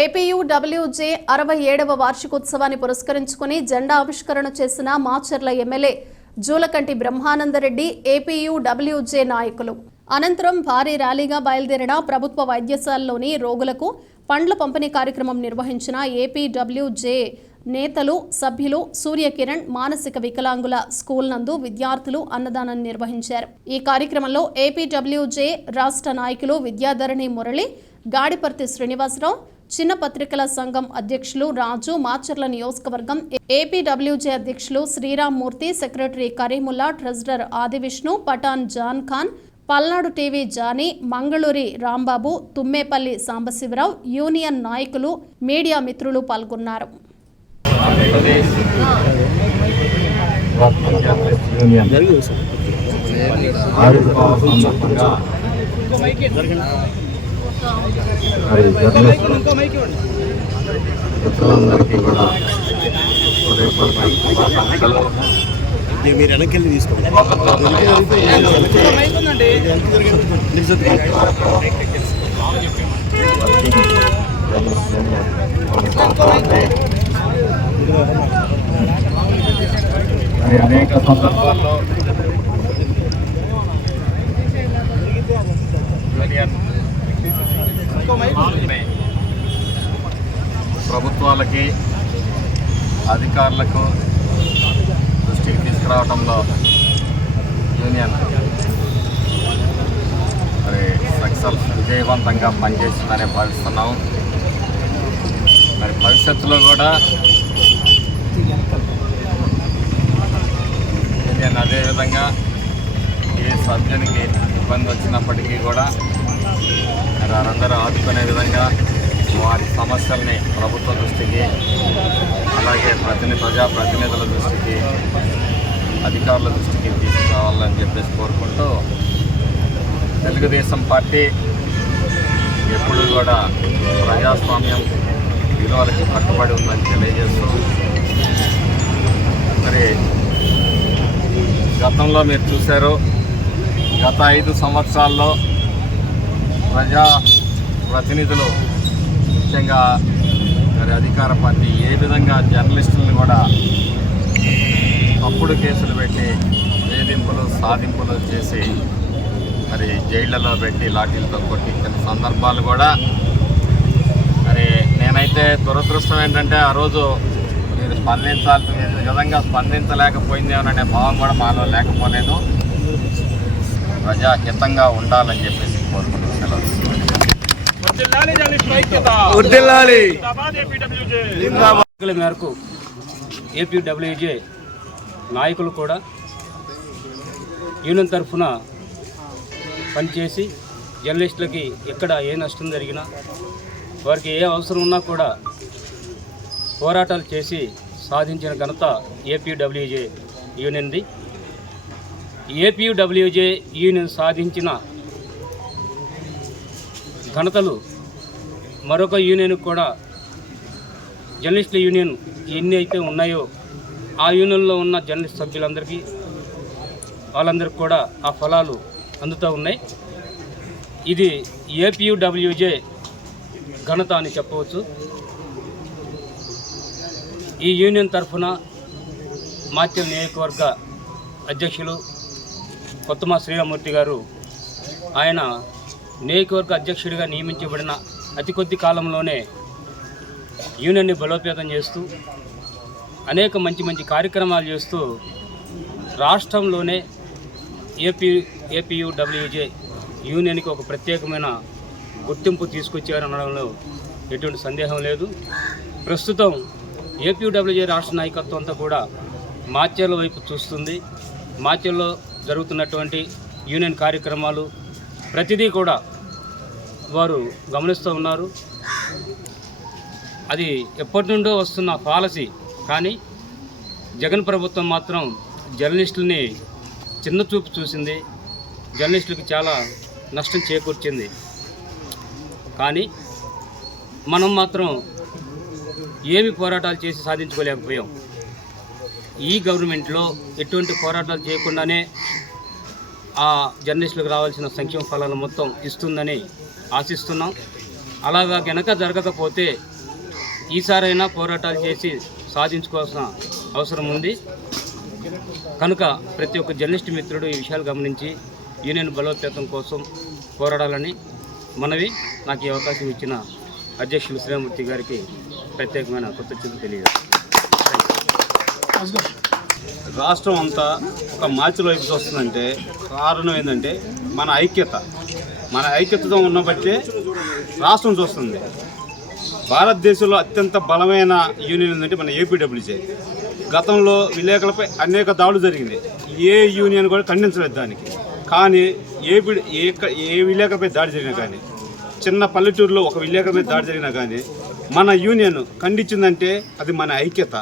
APUWJ 67వ వార్షికోత్సవాన్ని పురస్కరించుకుని జెండా ఆవిష్కరణ చేసిన మాచర్ల ఎమ్మెల్యే జూలకంటి బ్రహ్మానందరెడ్డి ఏపీయూడబ్ల్యూజే నాయకులు. అనంతరం భారీ ర్యాలీగా బయలుదేరిన ప్రభుత్వ వైద్యశాలలోని రోగులకు పండ్ల పంపిణీ కార్యక్రమం నిర్వహించిన ఏపీడబ్ల్యూజే నేతలు, సభ్యులు సూర్యకిరణ్ మానసిక వికలాంగుల స్కూల్ నందు విద్యార్థులు అన్నదానం నిర్వహించారు. ఈ కార్యక్రమంలో ఏపీడబ్ల్యూజే రాష్ట్ర నాయకులు విద్యాధరణి మురళి, గాడిపర్తి శ్రీనివాసరావు, చిన్న పత్రికల సంఘం అధ్యక్షులు రాజు, మాచర్ల నియోజకవర్గం ఏపీడబ్ల్యూజే అధ్యక్షులు Sriramamurthy, secretary Kareemulla, treasurer Adivishnu, Pathan Jan Khan, Palnadu TV Jani, Mangaluri Rambabu, Tummepalli Sambasivarao, union నాయకులు, మీడియా మిత్రులు పాల్గొన్నారు. మీరు వెనకెళ్ళి తీసుకోండి. అనేక సందర్భాల్లో ప్రభుత్వాలకి, అధికారులకు దృష్టికి తీసుకురావడంలో యూనియన్ మరి సక్సెస్ విజయవంతంగా పనిచేస్తుందని భావిస్తున్నాము. మరి భవిష్యత్తులో కూడా యూనియన్ అదేవిధంగా ఏ సభ్యునికి ఇబ్బంది వచ్చినప్పటికీ కూడా మరి వారందరూ ఆదుకునే విధంగా వారి సమస్యల్ని ప్రభుత్వ దృష్టికి, అలాగే ప్రజాప్రతినిధుల దృష్టికి, అధికారుల దృష్టికి తీసుకురావాలని చెప్పేసి కోరుకుంటూ తెలుగుదేశం పార్టీ ఎప్పుడు కూడా ప్రజాస్వామ్యం విలువలకి కట్టుబడి ఉందని తెలియజేస్తూ, మరి గతంలో మీరు చూశారు, గత 5 సంవత్సరాల్లో ప్రజాప్రతినిధులు ముఖ్యంగా మరి అధికార పార్టీ ఏ విధంగా జర్నలిస్టులను కూడా తప్పుడు కేసులు పెట్టి వేధింపులు, సాధింపులు చేసి మరి జైళ్లలో పెట్టి లాఠీలతో కొట్టించిన సందర్భాలు కూడా మరి నేనైతే దురదృష్టం ఏంటంటే ఆ రోజు మీరు విధంగా స్పందించలేకపోయిందేమోననే భావం కూడా మాలో లేకపోలేదు. ప్రజాహితంగా ఉండాలని చెప్పేసి కోరుకుంటున్నాను. మేరకు ఏపీడబ్ల్యూజే నాయకులు కూడా యూనియన్ తరఫున పనిచేసి జర్నలిస్టులకి ఎక్కడ ఏ నష్టం జరిగినా, వారికి ఏ అవసరం ఉన్నా కూడా పోరాటాలు చేసి సాధించిన ఘనత ఏపీడబ్ల్యూజే యూనియన్ది. ఏపీడబ్ల్యూజే యూనియన్ సాధించిన ఘనతలు మరొక యూనియన్ కూడా, జర్నలిస్టుల యూనియన్ ఎన్ని అయితే ఉన్నాయో ఆ యూనియన్లో ఉన్న జర్నలిస్ట్ సభ్యులందరికీ వాళ్ళందరికీ కూడా ఆ ఫలాలు అందుతూ ఉన్నాయి. ఇది ఏపీడబ్ల్యూజే ఘనత అని చెప్పవచ్చు. ఈ యూనియన్ తరఫున మాచర్ల నియోజకవర్గ అధ్యక్షులు కొత్తమా శ్రీరామ్మూర్తి గారు, ఆయన నియోజకవర్గ అధ్యక్షుడిగా నియమించబడిన అతి కొద్ది కాలంలోనే యూనియన్ని బలోపేతం చేస్తూ అనేక మంచి కార్యక్రమాలు చేస్తూ రాష్ట్రంలోనే ఏపీయూడబ్ల్యూజే యూనియన్కి ఒక ప్రత్యేకమైన గుర్తింపు తీసుకొచ్చారనడంలో ఎటువంటి సందేహం లేదు. ప్రస్తుతం ఏపీయూడబ్ల్యూజే రాష్ట్ర నాయకత్వం అంతా కూడా మాచర్ల వైపు చూస్తుంది. మాచర్లలో జరుగుతున్నటువంటి యూనియన్ కార్యక్రమాలు ప్రతిదీ కూడా వారు గమనిస్తూ ఉన్నారు. అది ఎప్పటి నుండో వస్తున్న పాలసీ, కానీ జగన్ ప్రభుత్వం మాత్రం జర్నలిస్టులని చిన్నచూపు చూసింది, జర్నలిస్టులకు చాలా నష్టం చేకూర్చింది. కానీ మనం మాత్రం ఏమి పోరాటాలు చేసి సాధించుకోలేకపోయాం. ఈ గవర్నమెంట్లో ఎటువంటి పోరాటాలు చేయకుండానే ఆ జర్నలిస్టులకు రావాల్సిన సంక్షేమ ఫలాలు మొత్తం ఇస్తుందని ఆశిస్తున్నాం. అలాగా గనక జరగకపోతే ఈసారైనా పోరాటాలు చేసి సాధించుకోవాల్సిన అవసరం ఉంది. కనుక ప్రతి ఒక్క జర్నలిస్ట్ మిత్రుడు ఈ విషయాలు గమనించి యూనియన్ బలోపేతం కోసం పోరాడాలని మనవి. నాకు ఈ అవకాశం ఇచ్చిన అధ్యక్షులు శ్రీరామూర్తి గారికి ప్రత్యేకమైన కృతజ్ఞతలు తెలియజేస్తాను. రాష్ట్రం అంతా ఒక మార్చి వైపు వస్తుందంటే కారణం ఏంటంటే మన ఐక్యతతో ఉన్నబట్టే రాష్ట్రం చూస్తుంది. భారతదేశంలో అత్యంత బలమైన యూనియన్ ఏంటంటే మన ఏపీడబ్ల్యూజే. గతంలో విలేకరులపై అనేక దాడులు జరిగింది. ఏ యూనియన్ కూడా ఖండించలేదు దానికి. కానీ ఏ విలేకరులపై దాడి జరిగినా కానీ, చిన్న పల్లెటూరులో ఒక విలేకరు మీద దాడి జరిగినా కానీ మన యూనియన్ ఖండించిందంటే అది మన ఐక్యత.